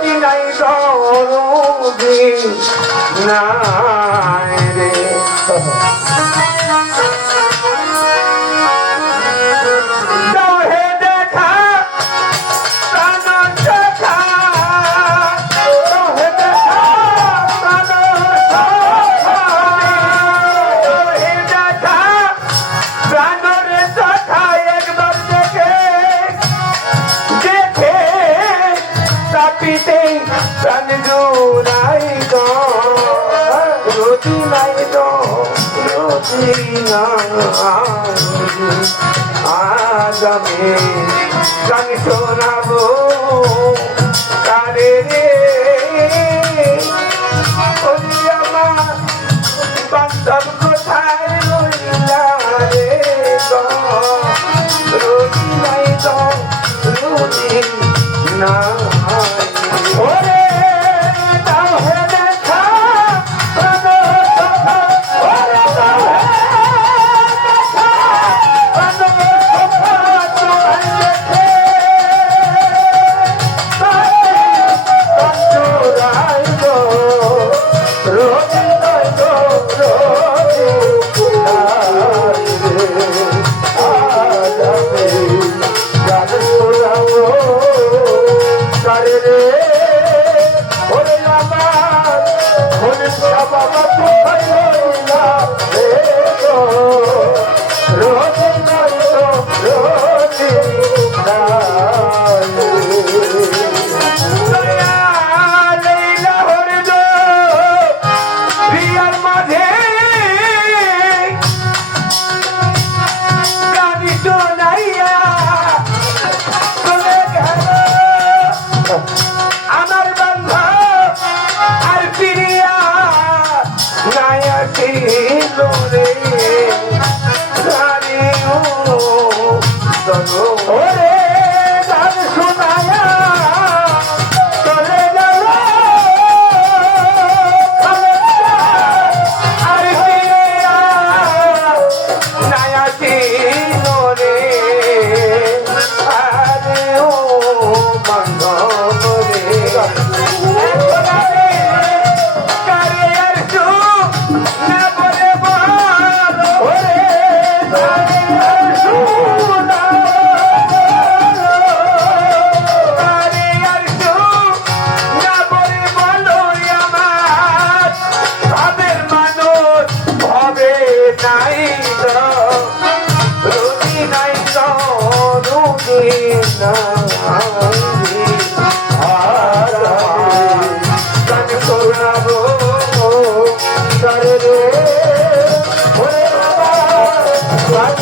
গতি নাই দরুদি নাই রে। আজ আমি গান শোনাবো কারে রে বান্ধব ¡Ole!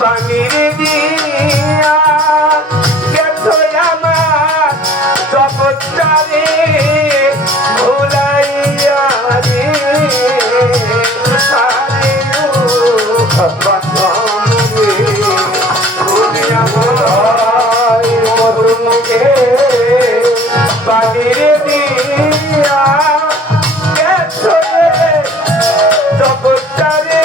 পানির দিয়া গেছ আমার জগৎটারে ভুলাইয়া রে। সারে পানির দিয়া গেছ জগৎটারে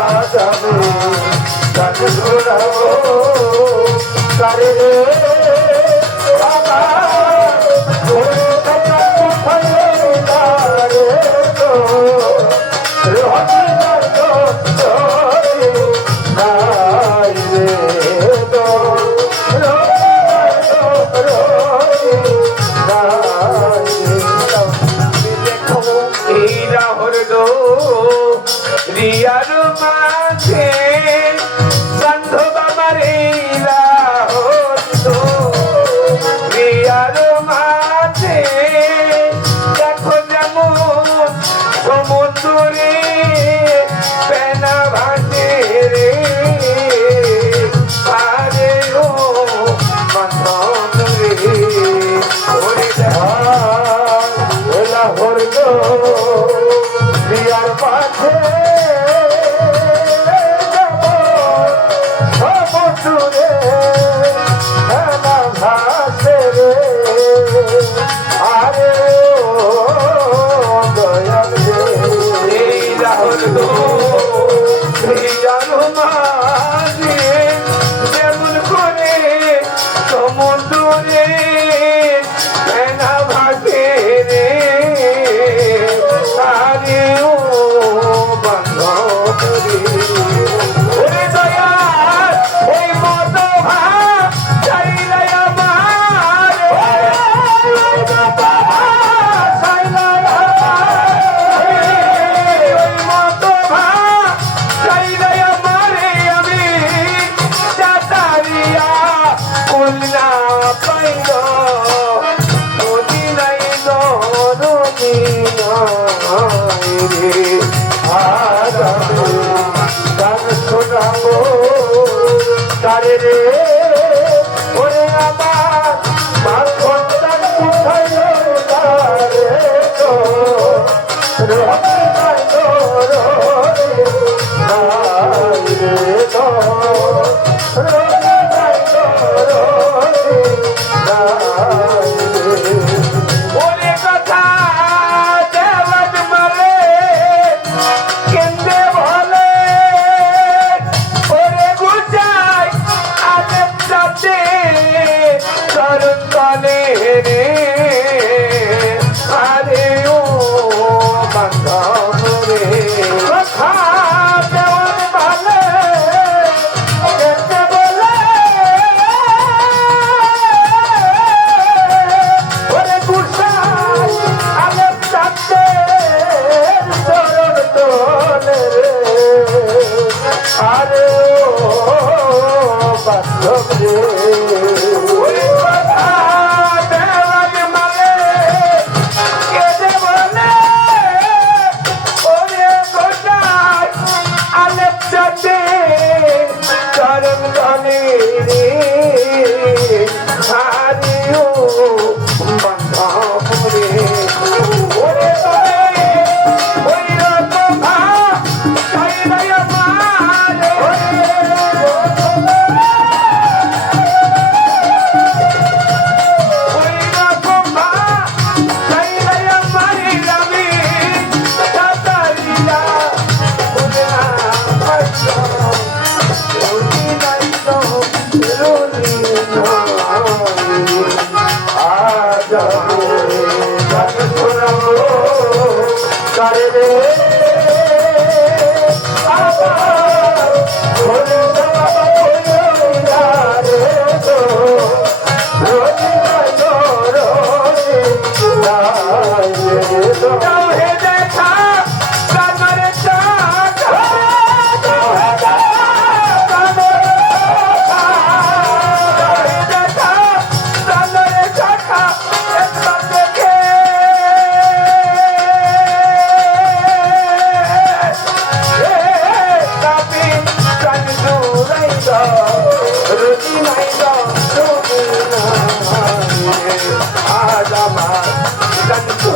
bater. নদী নাই রে।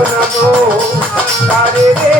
শোনাবো তারে রে